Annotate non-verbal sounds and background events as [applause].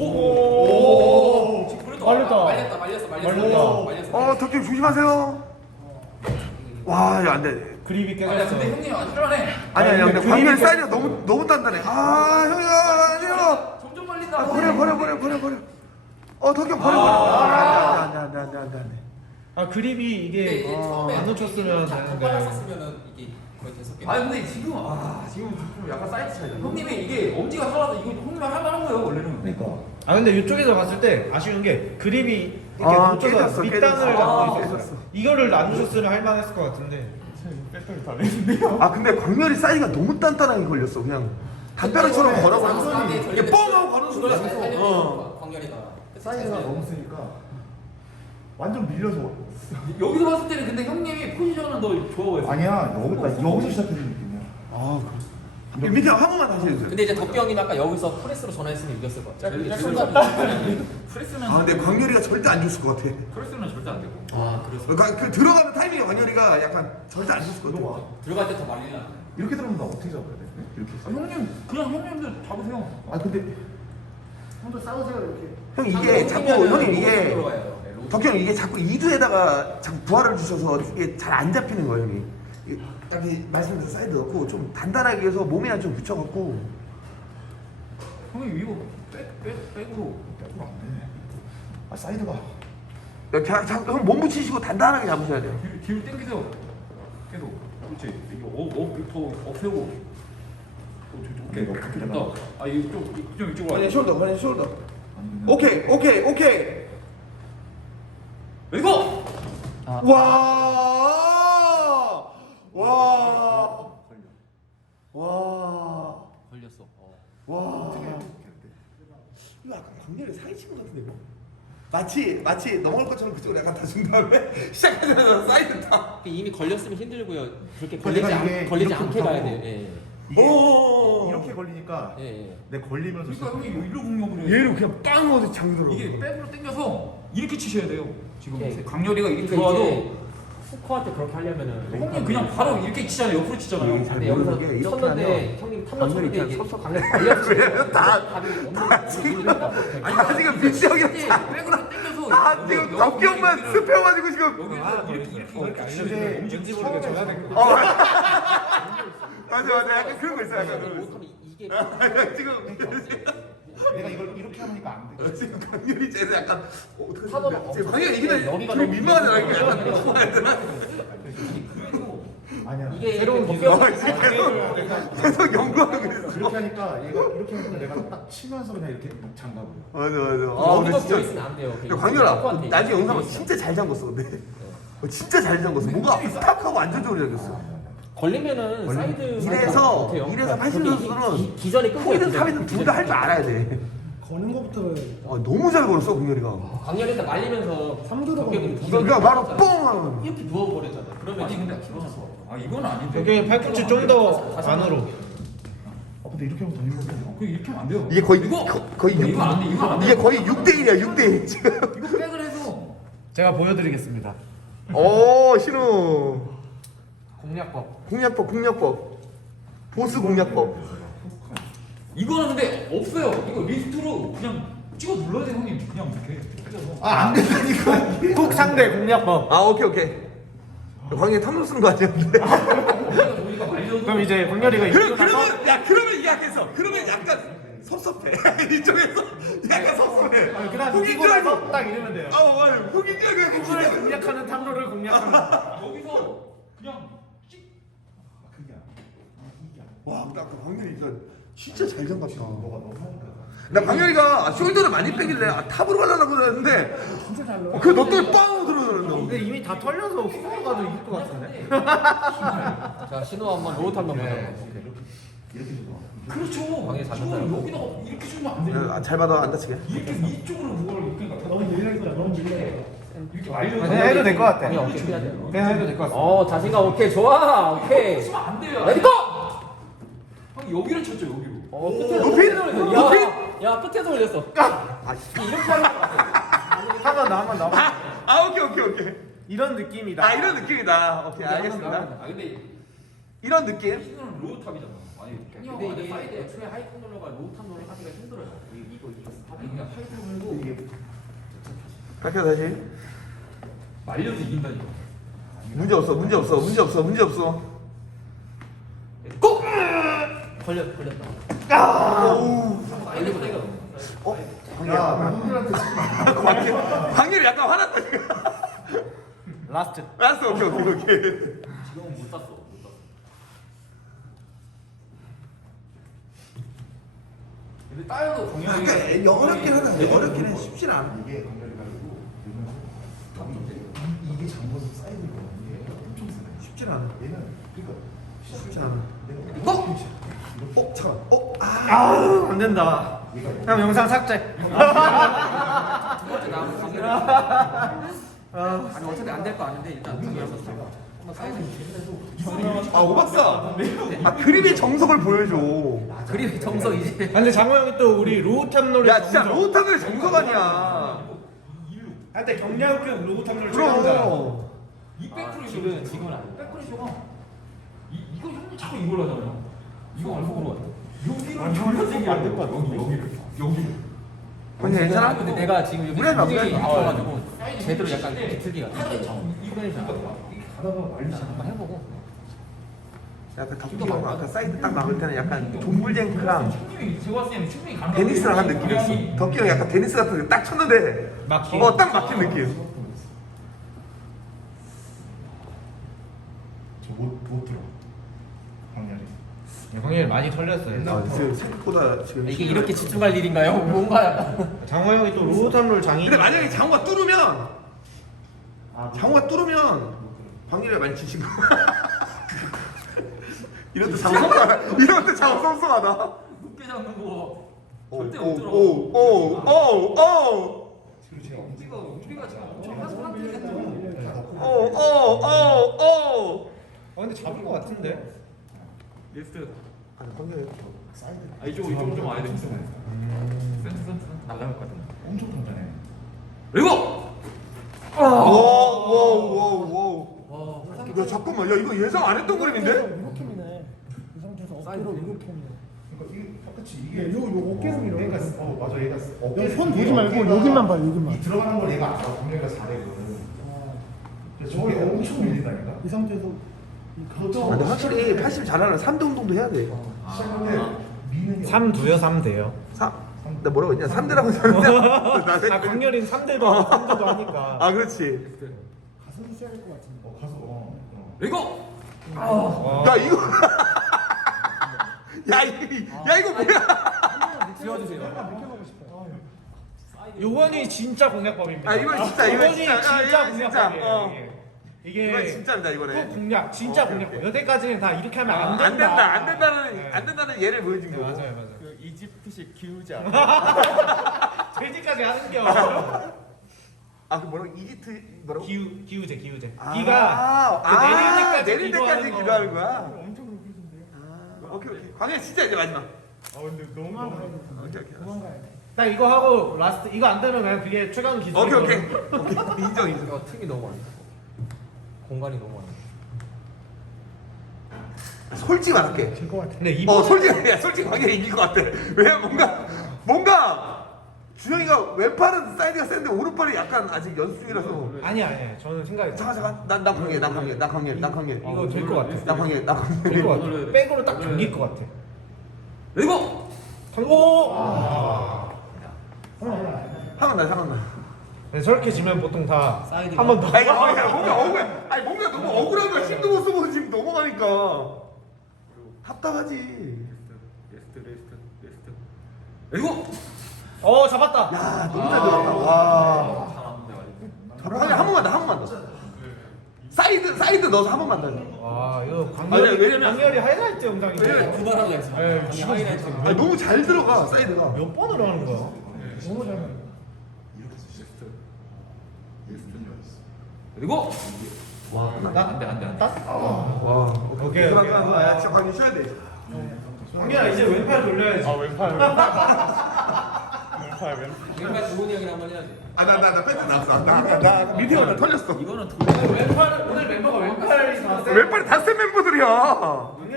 오. 지금 그래도 말렸다. 말렸다. 말렸어. 말렸어. 말렸다. 말렸어. 어 덕님 조심하세요. 와, 야, 안 돼. 그립이 아니야 깨졌어. 근데 형님 아주 잘하네. 아니 아니 근데 근데 광렬 그림이 사이즈가 너무 너무 단단해. 아, 형이야, 아니야. 점점 말린다. 아, 버려 버려 버려 버려 버려. 어, 덕님 버려 버려. 아, 안돼 안돼 안돼 안돼. 아 그립이 근데 이게 어, 처음에 안 놓쳤으면 더 되는데. 빨랐었으면은 이게 거의 계속. 아 근데 지금 아 지금 좀 약간 사이즈 차이다. 형님이 이게 엄지가 살아서 이거 형님 할 만한 거예요 원래는. 그러니까. 아 근데 이쪽에서 봤을 때 아쉬운 게 그립이 이렇게 아, 놓쳐서 깨졌어, 밑단을 깨졌어. 잡고 아, 있었어. 깨졌어. 이거를 안 놓쳤으면 할 만했을 것 같은데. 아 근데 광렬이 사이즈가 너무 단단하게 걸렸어. 그냥 담벼락처럼 걸어버렸어. 이게 뻥 하고 가는 순간. 어. 광렬이가. 사이즈가 너무 세니까 완전 밀려서 여기서 봤을 때는 근데 형님이 포지션은 더 좋아 보였어. 아니야 여기 나 여기서 시작되는 느낌이야. 아, 그래. 밑에 한 번만 다시 해주세요. 근데 이제 덕기 형이 아까 여기서 프레스로 전화했으면 이겼을 것 같아. 프레스는 아 근데 광렬이가 절대 안 줬을 것 같아. 프레스는 절대 안 되고. 아 그래서 그러니까 그 들어가는 타이밍에 광렬이가 약간 절대 안 줬을 것 같아. 들어갈 때더 말리나. 이렇게 들어오면 나 어떻게 잡아야 돼? 이렇게. 아, 형님 그냥 형님들 잡으세요. 아 근데 형도 싸우세요 이렇게. 형 이게 자꾸 형님 이게 들어가요. 네, 덕형 이게 자꾸 이두에다가 자꾸 부하를 주셔서 이게 잘 안 잡히는 거예요 형이. 이게 딱 이 말씀드린 사이드 넣고 좀 단단하게 해서 몸이랑 좀 붙여갖고 형님 이거 백 백 백으로. 빼고 안 돼. 아 사이드가. 형몸 붙이시고 단단하게 잡으셔야 돼요. 뒤- 뒤로 당기세요. 계속. 그렇지. 이거 어어더 업세우고. 오케이 너 그렇게 되나? 아 이거 좀, 좀 이쪽으로 아니 숄더, 아니 숄더. 오케이, 오케이, 오케이. 이거 와, 와, 와, 걸렸어. 어. 와. 이거 약간 광렬이 사기친 것 같은데 이거. 마치 마치 넘어갈 것처럼 그쪽으로 약간 다준 다음에 [laughs] 시작하자마자 사이드 다. 이미 걸렸으면 힘들고요. 그렇게 걸리지 걸리지, 않- 않, 걸리지 이렇게 않게 가야 못하고. 돼요. 예. 이게 오. 이렇게 걸리니까 예. 예. 내 걸리면서 그러니까. 형이 이로 공격을 해요. 얘를 그냥 빵 어디 장들어. 이게 백으로 당겨서 이렇게 치셔야 돼요. 지금 예. 강렬이가 이렇게 그러니까 들어와도 이제 후커한테 그렇게 하려면은 형님 그냥 바로 이렇게 치잖아요. 옆으로 치잖아요. 음. 근데 여기서 게 이렇게 쳤는데 하면 형님 쳤는데 그냥 이게 섭섭- 강력 말려 다- [laughs] 아니 나 지금 형이랑 백으로 당겨서 아 지금 덕기 형만 습해가지고 지금. 여기서 이렇게 이렇게 이렇게 근데 왠지 모르게 전화된 어. [laughs] 맞아 맞아 약간 그런 거 있어 약간 그런 거 있어. 못하면 이게 [laughs] 지금 내가 이걸 이렇게 하니까 안 돼. 지금 강렬이 쟤는 약간 어, 어떻게 없어. 강렬 여기가 둘이 너무 민망하잖아 이게. 약간 민망하잖아. 아니야. 이게 새로운 덕병 어, 지금 계속 계속 연구하고 그랬어. 그렇게 하니까 얘가 이렇게 하면 내가 딱 치면서 그냥 이렇게 장갑을. 맞아 맞아. 아 근데 여기가 진짜. 있으면 안 돼요. 야, 광렬아 나중에 영상 보면 진짜 잘 잠궜어 근데. 어, 진짜 잘 잠궜어. 뭔가 탁 하고 안정적으로 잠겼어. 걸리면은 사이드 이래서 못해요. 이래서 그러니까 하시는 그게 기- 선수는 기- 기전이 끊고 코이든 탑이든 둘 다 할 줄 알아야 돼. 거는 것부터 아 너무 잘 걸었어 공렬이가. 강렬에서 말리면서 기전이 그러니까 바로. 뻥 하면. 이렇게 누워버렸잖아. 그러면 아니 근데 아 이건 아닌데. 여기 팔꿈치 좀 더 안으로. 아 근데 이렇게 하면 더 힘들어. 그 이렇게 하면 안 돼요. 이게 거의 이거 거, 거의 이거 육- 안 돼. 이거 안 돼. 이게 거의 6대 1이야 6대 1 지금. 이거 백을 해서 제가 보여드리겠습니다. 오 신우. 공략법. 공략법 공략법. 보스 공략법. 이거는 근데 없어요. 이거 리스트로 그냥 찍어 눌러야 돼 형님. 그냥 이렇게. 아안 된다니까. [laughs] 훅 상대 공략법. 아 오케이 오케이. 광희 탐로 쓰는 거. 우리가 우리가 말려도 그럼 이제 광렬이가 그럼 이기고 나서 그러면 야 그러면 이야기했어. 그러면 약간 섭섭해. [laughs] 이쪽에서 약간 섭섭해. 아니, 그다음 흑인 이기고 줄 나서. 딱 이러면 돼요. 아 맞아. 흑인 줄 알고 공략하는 탐로를 공략하는. 여기서 그냥 와, 나 아까 광렬이 진짜 진짜 잘 잠갔다. 나 광렬이가 숄더를 많이 빼길래 아, 탑으로 가려고 그랬는데 그너 때문에 빵 들어오더라고. 근데 이미 다 털려서 후로 가도 이길 것 같은데. 자 신호 한번 로우 한번 보자. 이렇게 해서. 그렇죠. 방에 잘 이거를 쳤어요. 여기다가 이렇게 주면 안 돼요. 아, 잘 받아 안 다치게. 이렇게 이쪽으로 이렇게 갖다 너무 밀려있다 너무 밀려 이렇게 말려서 그냥 해도 될 것 같아. 방에 어깨 빼야 돼요. 그냥 해도 될 것 같아. 어 자신감 오케이 좋아 오케이. 안 돼요. 레디 고! 여기를 쳤죠 여기로. 어, 끝에서 높이? 돌렸어. 야, 야 끝에서 올렸어. 아, 아, 씨. 이렇게 하는 하나 남아 남아. 아, 아 오케이 오케이 오케이. 이런 느낌이다. 아 이런 느낌이다. 오케이 아, 알겠습니다. 아 근데 이런 느낌? 신호는 로우탑이잖아. 아니 근데 이게 사이드 애초에 하이톤 놀러가 로우탑 놀러 하기가 힘들어요. 이거 이거 아, 아니 그냥 하이톤 놀고 이게 깎여 다시. 말려서 이긴다니까. 문제 없어 문제 없어 문제 없어 문제 없어. 꼭. 걸렸 걸렸다. 걸리고 내가. 광일 광일 약간 화났다 라스트. 라스트 오케이 오케이 오케이. 지금은 못 땄어. 근데 따여도 동영이 그러니까 어렵긴 하다. 어렵긴 해. 쉽진 않아. 이게 관절이가지고 이게 잘못은 사이즈가 없는 게 엄청 쉽진 않아. 얘는 그러니까 쉽지 않아. 어? 잠깐. 어? 아, 아안 된다. 형 영상 삭제. 두 번째 나무 강의를 아니 어차피 안 될 거 아닌데 일단 아 오박사. 아 그림의 정석을 보여줘. 그림 정석이지 아, 근데 장호 형이 또 우리 로우탑 노래 야 진짜 로우탑의 정석 아니야. 한때 경량교 로우탑 노래 그럼. 이 백프리 지금 지금은 안 돼. 백프리 쇼가 이거 형님 자꾸 이걸로 하잖아 이거 알고 그런 거 같아. 여기를 돌려대기 안될 거 같아. 여기 여기를. 여기를. 근데 괜찮아? 근데 내가 지금 여기 그래, 막 아파가지고 제대로 약간 비틀기가 어. 이거니까 가다가 말리지 한번 해보고. 약간 덕기형 그 아까 사이드 딱 막을 때는 약간 동굴쟁크랑 데니스랑 한 느낌이었어. 덕기형 약간 데니스 같은 거딱 쳤는데 막힌? 어딱 막힌 아, 느낌. 아, 아. 저못 들어. 네, 형님 많이 털렸어요. 아, 지금 생각보다 지금 이게 이렇게 집중할 일인가요? [laughs] 뭔가 장호 형이 또 로우탄롤 장인. 근데 만약에 장호가 뚫으면 아, 뭐 장호가 뚫으면 뭐 방귀를 많이 치신 거. [laughs] 이런 때 장호 이런 때 장호 성성하다. 높게 잡는 거 절대 오, 못 들어. 오오오 오. 오, 오, 오. 지금 제가 엄지가 엄지가 지금 엄청 하소한데 오오오오 어, 어, 어, 어. 아 근데 잡을 것 같은데 리스트. 아, 광렬이. 아 이쪽 이쪽 좀 와야 돼. 센스 센스 센스 날라갈 것 같은데. 엄청 단단해. 그리고 오오오오 와. 야 잠깐만 야 이거 예상 안 했던 그림인데? 이렇게 미네. 이 상태에서 어깨로 이렇게 미네. 그러니까 이게 똑같이 예, 이게 요, 요 어깨로 밀어. 얘가 어 맞아 얘가 어깨 손 보지 말고 여기만 봐, 여기만. 이 들어가는 걸 얘가 알아. 광렬이가 잘해 그거는. 그래서 저게 엄청 밀린다니까. 이 상태에서 이 아, 각도. 근데 확실히 80 잘하는 3대 운동도 해야 돼. 미는 게3 두요 3 돼요. 3. 나 뭐라고 했냐? 3대라고 했는데. 아 강렬인 3대도 3대도 하니까. 아 그렇지. 가슴이 세야 될것 같은데. 어 가서 어. 어. 그리고 야 이거. 야 이거 야 이거 뭐야? 지워주세요. 느껴보고 싶어요. 요건이 진짜 공략법입니다. 아, 이건 진짜, 이건 진짜, 아, 진짜 이건 진짜, 공략법이에요. 어. 이게. 이게 진짜입니다 이거네. 꼭 공략, 진짜 어, 오케이. 오케이. 여태까지는 다 이렇게 하면 안안 된다. 된다 안 된다는 네. 안 된다는 예를 보여준 거고. 맞아요, 맞아요. 그 이집트식 기우자. [laughs] 돼지까지 하는 겨. 아 그 뭐라고 이집트 뭐라고? 기우, 기우제, 기우제. 아, 기가 아, 그 내릴 때까지 내릴 때까지 기도하는 거. 기도하는 거야. 엄청 높으신데요. 아, 오케이 오케이. 광희 진짜 이제 마지막. 아 근데 너무 가야 돼. 오케이 오케이. 그만 가야 돼. 딱 이거 하고 라스트 이거 안 되면 그냥 그게 최강 기술. 오케이 오케이. 오케이 [laughs] 인정 인정. 이거 틈이 너무 많아. 공간이 너무 많아. 솔직히 말할게. 질것 같아. 근데 이번 어 솔직히 광희 이길 것 같아. 왜 뭔가 뭔가 준영이가 왼팔은 사이드가 센데 오른팔이 약간 아직 연습 중이라서. 아니야, 아니야. 저는 생각이 잠깐 잠깐 난난 광희 난 광희 난 광희 난 광희 이거 될 것 같아. 난 광희 난 광희. 될것 같아. 백으로 딱 당길 것 같아. 그리고 오! 한번 나 한번 나. 네, 저렇게 지면 보통 다 사이드가- 한번 더. 아니 뭔가 뭔가 억울해. 아니 뭔가 너무 억울한 거야. 힘도 못 쓰고 지금 넘어가니까 답답하지. 리스트 리스트 리스트. 그리고 어, 잡았다. 야 너무 잘 들어갔다. 와. 잘하는데. 광희 한 번만 더한 번만 더. 사이드 사이드 넣어서 한 번만 더. 와, 이거 아니, 광렬이 왜냐면- 광렬이 하이라이트. 왜냐면 그만하자 했어. 예, 지금 하이라이트. 아니 너무 잘 들어가 사이드가. 몇 번으로 하는 거야? 너무 잘 나요. 그리고 와 나- 안돼 안돼 안돼. 와. 오케이, 그만 오케이. 그만 그만. 야 진짜 광희 쉬어야 돼. 광렬아 이제 왼팔 돌려야지. 왼발 주곤이 [laughs] 형이랑 한번 해야지. 아 나 나 나 팬트 나왔어. 나나 미디어 나 털렸어. 이거는 도 왼팔 오늘 멤버가 왼팔이 다 세. 왼팔이 다 센 멤버들이야.